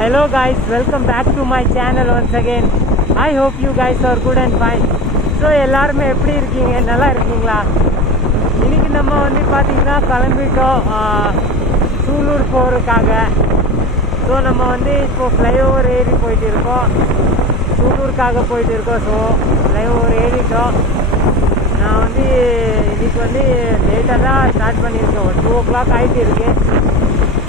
hello guys, welcome back to my channel once again. I hope you guys are good and fine. So எல்லாருமே எப்படி இருக்கீங்க? நல்லா இருக்கீங்களா? இன்னைக்கு நம்ம வந்து பார்த்தீங்கன்னா கிளம்பிட்டோம் சூலூர் போகிறதுக்காக. ஸோ நம்ம வந்து இப்போ ஃப்ளைஓவர் ஏறி போயிட்டு இருக்கோம், சூலூருக்காக போயிட்டு இருக்கோம். ஸோ ஃப்ளைஓவர் ஏறிட்டோம். நான் வந்து இன்னைக்கு வந்து லேட்டாக தான் ஸ்டார்ட் பண்ணியிருக்கேன். ஒரு 2 o'clock ஆகிட்டு இருக்கு.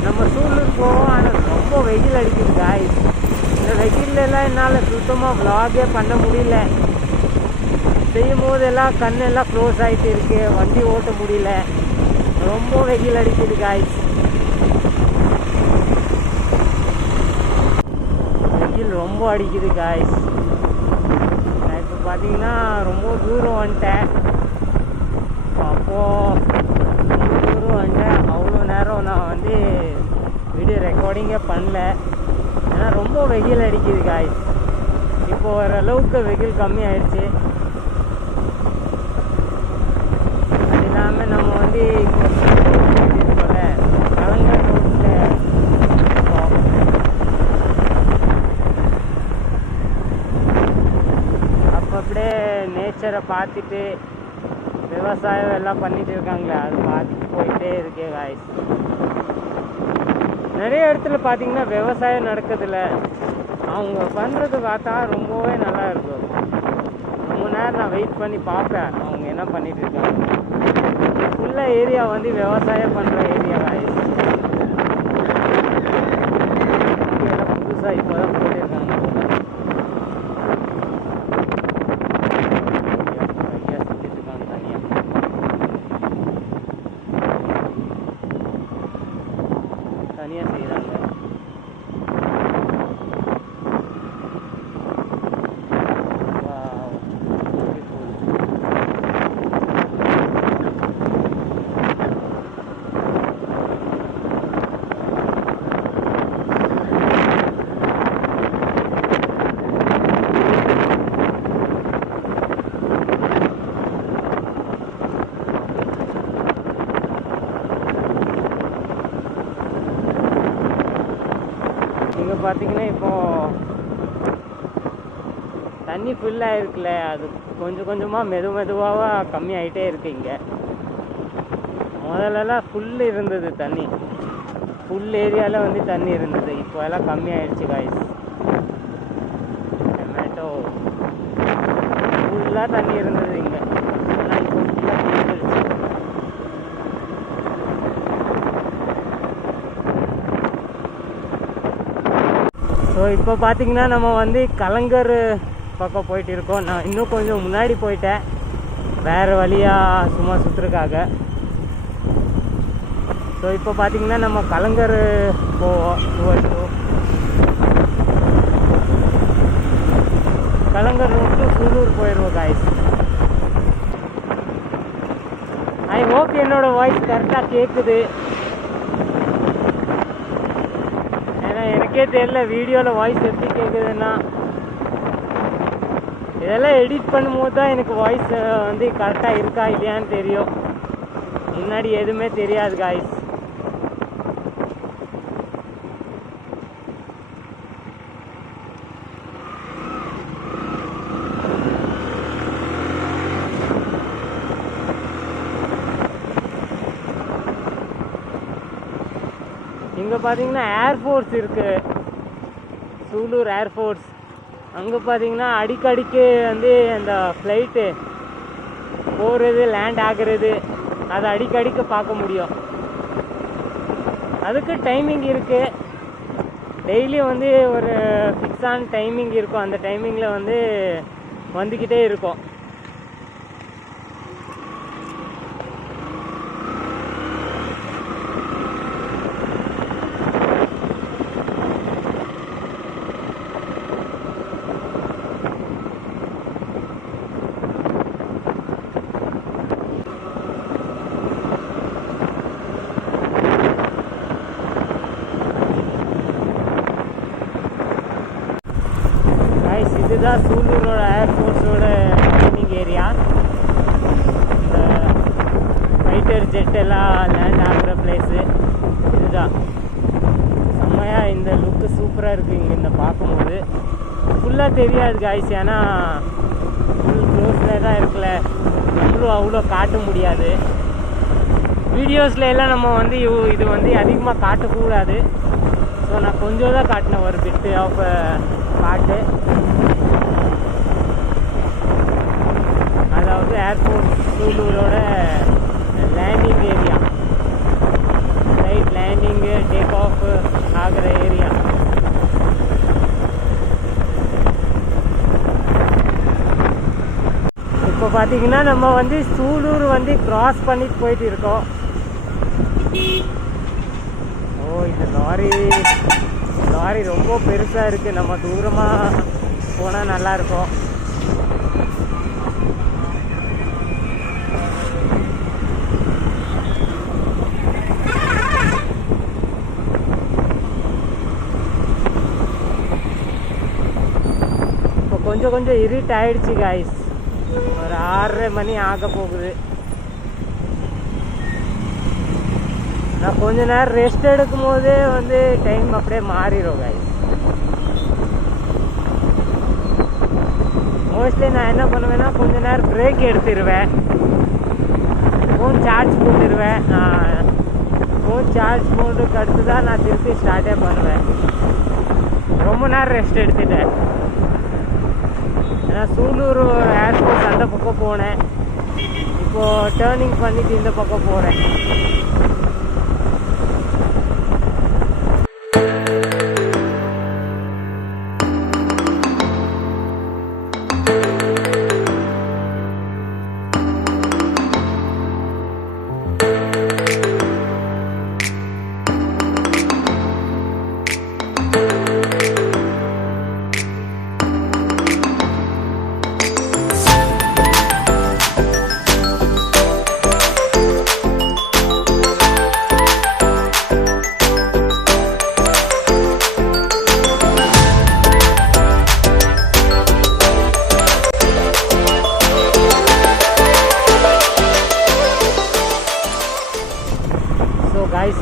நம்ம சூலூர் போவோம், ஆனால் ரொம்ப வெயில் அடிக்குது காய்ஸ். இந்த வெயிலெல்லாம் என்னால் சுத்தமாக vlog-ஏ பண்ண முடியல. செய்யும் போதெல்லாம் கண்ணெல்லாம் க்ளோஸ் ஆகிட்டு இருக்கு, வண்டி ஓட்ட முடியல, ரொம்ப வெயில் அடிக்குது காய்ஸ். வெயில் ரொம்ப அடிக்குது காய்ஸ். நான் இப்போ பார்த்தீங்கன்னா ரொம்ப தூரம் வந்துட்டேன். அப்போது தூரம் வந்துட்டேன். அவ்வளோ நேரம் நான் வந்து வீடியோ ரெக்கார்டிங்கே பண்ணல, ஏன்னா ரொம்ப வெயில் அடிக்குது காய்ஸ். இப்போ ஓரளவுக்கு வெயில் கம்மி ஆயிடுச்சு. அது இல்லாமல் நம்ம வந்து இப்போ இருக்கோம்ல கலங்கர் ரோட்டில் அப்போ அப்படியே நேச்சரை பார்த்துட்டு விவசாயம் எல்லாம் பண்ணிட்டு இருக்காங்களே, அது பார்த்துட்டு போயிட்டே இருக்கே காய்ஸ். நிறைய இடத்துல பார்த்தீங்கன்னா விவசாயம் நடக்குதில்ல, அவங்க பண்ணுறது பார்த்தா ரொம்பவே நல்லா இருக்கும். ரொம்ப நேரம் நான் வெயிட் பண்ணி பார்ப்பேன் அவங்க என்ன பண்ணிட்டு இருக்காங்க. ஃபுல்லாக ஏரியா வந்து விவசாயம் பண்ணுற ஏரியா காய்ஸ். எல்லாம் புதுசாக இப்போ தான் போட்டிருக்காங்க. தனியாக செய்கிறாங்க. இங்கே பார்த்தீங்கன்னா இப்போது தண்ணி ஃபுல்லாக இருக்குல்ல, அது கொஞ்சம் கொஞ்சமாக மெதுவாக கம்மி ஆகிட்டே இருக்குது. இங்கே முதல்லலாம் ஃபுல் இருந்தது தண்ணி, ஃபுல் ஏரியாவில் வந்து தண்ணி இருந்தது. இப்போ எல்லாம் கம்மி ஆகிடுச்சு காய்ஸ். டொமேட்டோ ஃபுல்லாக தண்ணி இருந்தது இங்கே, ஆனால் இப்போ ஃபுல்லாக குளிச்சிருச்சு. ஸோ இப்போ பார்த்தீங்கன்னா நம்ம வந்து கலங்கர் பக்கம் போயிட்டு இருக்கோம். நான் இன்னும் கொஞ்சம் முன்னாடி போயிட்டேன் வேறு வழியாக சும்மா சுற்றுறதுக்காக. ஸோ இப்போ பார்த்தீங்கன்னா நம்ம கலங்கர் போவோம். கலங்கர் ரோட்டு சூலூர் போயிடுவோம் காய்ஸ். ஐ ஹோப் என்னோட வாய்ஸ் கரெக்டாக கேட்குது. எனக்கே தெரியல வீடியோவில் வாய்ஸ் எப்படி கேட்குதுன்னா, இதெல்லாம் எடிட் பண்ணும்போது தான் எனக்கு வாய்ஸ் வந்து கரெக்டாக இருக்கா இல்லையான்னு தெரியும். முன்னாடி எதுவுமே தெரியாது காய்ஸ். இங்கே பார்த்தீங்கன்னா ஏர்ஃபோர்ஸ் இருக்குது, சூலூர் ஏர்ஃபோர்ஸ். அங்கே பார்த்தீங்கன்னா அடிக்கடிக்கு வந்து அந்த ஃப்ளைட்டு போகிறது லேண்ட் ஆகிறது, அதை அடிக்கடிக்கு பார்க்க முடியும். அதுக்கு டைமிங் இருக்குது. டெய்லியும் வந்து ஒரு ஃபிக்ஸான டைமிங் இருக்கும், அந்த டைமிங்கில் வந்து வந்துக்கிட்டே இருக்கும். இதுதான் சூலூரோட ஏர்ஃபோர்ஸோட ட்ரைனிங் ஏரியா. இந்த ஃபைட்டர் ஜெட் எல்லாம் லேண்ட் ஆகிற பிளேஸு இதுதான். செம்மையாக இந்த லுக்கு சூப்பராக சூப்பராக இருக்குது இங்கே இந்த பார்க்கும்போது. ஃபுல்லாக தெரியாது காய்ஸ், ஏன்னா ஃபுல் க்ளோஸில் தான் இருக்குல்ல, நம்மளும் அவ்வளோ காட்ட முடியாது. வீடியோஸில் எல்லாம் நம்ம வந்து இது வந்து அதிகமாக காட்டக்கூடாது. ஸோ நான் கொஞ்சம் தான் காட்டினேன், ஒரு பிட்டு ஆஃப் காட்டு. அதாவது ஏர்போர்ட் சூலூரோட லேண்டிங் ஏரியா, ஃப்ளைட் லேண்டிங்கு டேக் ஆஃப் ஆகிற ஏரியா. இப்போ பார்த்தீங்கன்னா நம்ம வந்து சூலூர் வந்து கிராஸ் பண்ணிட்டு போயிட்டு இருக்கோம். ஓ, இந்த லாரி ரொம்ப பெருசாக இருக்குது, நம்ம தூரமாக போனால் நல்லாயிருக்கும். இப்போ கொஞ்சம் இருட்டு ஆயிடுச்சு காய்ஸ், ஒரு 6:30 மணி ஆக போகுது. நான் கொஞ்ச நேரம் ரெஸ்ட் எடுக்கும் போதே வந்து டைம் அப்படியே மாறிடும் காய்ஸ். மோஸ்ட்லி நான் என்ன பண்ணுவேன்னா கொஞ்ச நேரம் பிரேக் எடுத்துடுவேன், ஃபோன் சார்ஜ் போட்டுடுவேன். ஃபோன் சார்ஜ் போட்டுக்கு அடுத்து தான் நான் திருப்பி ஸ்டார்ட்டே பண்ணுவேன். ரொம்ப நேரம் ரெஸ்ட் எடுத்துட்டேன். ஏன்னா சூலூர் ஏர்போர்ட் அந்த பக்கம் போனேன், இப்போது டேர்னிங் பண்ணிட்டு இந்த பக்கம் போகிறேன்.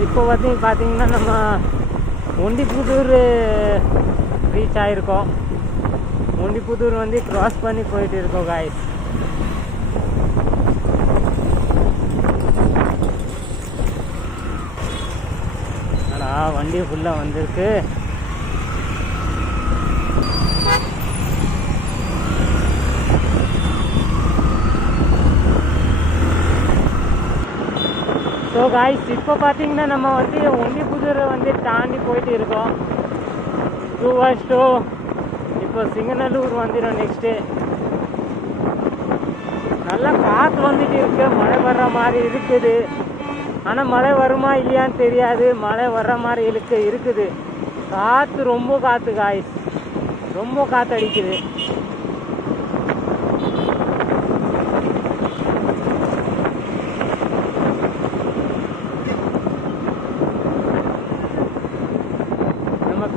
இப்போ வந்து பார்த்தீங்கன்னா நம்ம ஒண்டிப்புதூர் ரீச் ஆகிருக்கோம். ஒண்டிப்புதூர் வந்து கிராஸ் பண்ணி போயிட்டு இருக்கோம் காய்ஸ். வண்டி ஃபுல்லாக வந்திருக்கு. ஸோ காய்ஸ், இப்போ பார்த்தீங்கன்னா நம்ம வந்து ஒண்டிப்புதூரை வந்து தாண்டி போயிட்டு இருக்கோம். டுவர்ட்ஸ் டூ இப்போ சிங்கநல்லூர் வந்துடும் நெக்ஸ்ட்டு. நல்லா காற்று வந்துட்டு இருக்கு, மழை வர்ற மாதிரி இருக்குது. ஆனால் மழை வருமா இல்லையான்னு தெரியாது, மழை வர்ற மாதிரி இருக்குது. காற்று ரொம்ப காற்று காய்ஸ், ரொம்ப காற்று அடிக்குது.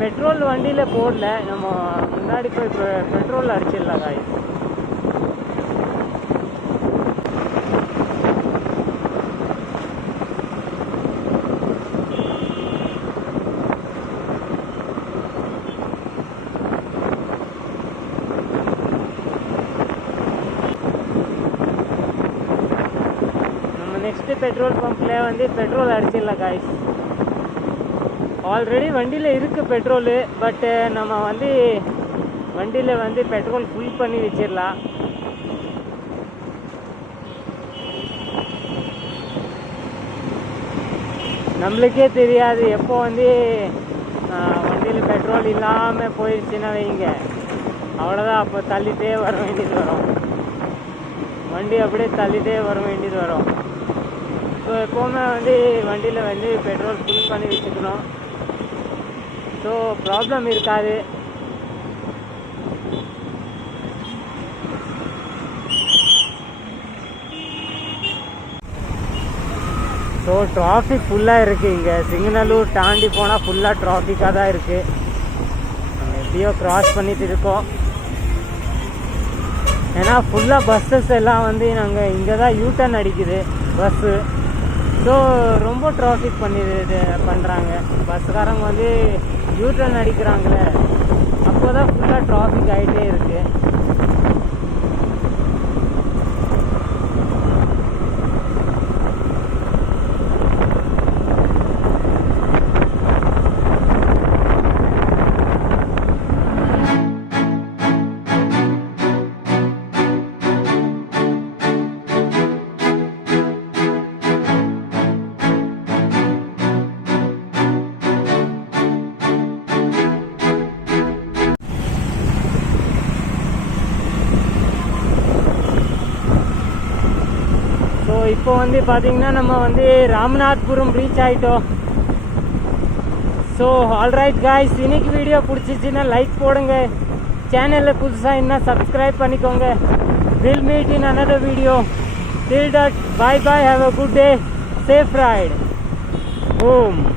பெட்ரோல் வண்டியில் போடல, நம்ம முன்னாடி போய் பெட்ரோல் அடிச்சிடலாம் காய்ஸ். நம்ம நெக்ஸ்ட்டு பெட்ரோல் பம்பில் வந்து பெட்ரோல் அடிச்சிடலாம் காய்ஸ். ஆல்ரெடி வண்டியில் இருக்குது பெட்ரோலு, பட்டு நம்ம வந்து வண்டியில் வந்து பெட்ரோல் ஃபுல் பண்ணி வச்சிடலாம். நம்மளுக்கே தெரியாது எப்போ வந்து வண்டியில் பெட்ரோல் இல்லாமல் போயிடுச்சுன்னா வைங்க, அவ்வளோதான். அப்போ தள்ளிட்டே வர வேண்டியது வரும், வண்டி அப்படியே தள்ளிட்டே வர வேண்டியது வரும். ஸோ எப்போவுமே வந்து வண்டியில் வந்து பெட்ரோல் ஃபுல் பண்ணி வச்சுக்கணும், ஸோ ப்ராப்ளம் இருக்காது. ஸோ டிராஃபிக் ஃபுல்லாக இருக்குது இங்கே. சிங்கநல்லூர் தாண்டி போனால் ஃபுல்லாக டிராஃபிக்காக தான் இருக்குது. நம்ம எப்படியோ க்ராஸ் பண்ணிட்டு இருக்கோம். ஏன்னா ஃபுல்லாக பஸ்ஸஸ் எல்லாம் வந்து நாங்கள் இங்கே தான் யூட்டர்ன் அடிக்குது பஸ்ஸு. ஸோ ரொம்ப டிராஃபிக் பண்ணுறாங்க. பஸ்காரங்க வந்து யூட்டர்ன் அடிக்கிறாங்களே, அப்போ தான் ஃபுல்லாக டிராஃபிக் ஆகிட்டே இருக்குது. இப்போ வந்து பார்த்தீங்கன்னா நம்ம வந்து ராமநாத்புரம் ரீச் ஆகிட்டோம். ஸோ ஆல்ரைட் காய்ஸ், இன்னைக்கு வீடியோ பிடிச்சிச்சின்னா லைக் போடுங்க, சேனலில் புதுசாக இன்னும் சப்ஸ்கிரைப் பண்ணிக்கோங்க. Will meet in another video. Till that, bye bye, have a good day, safe ride. Boom.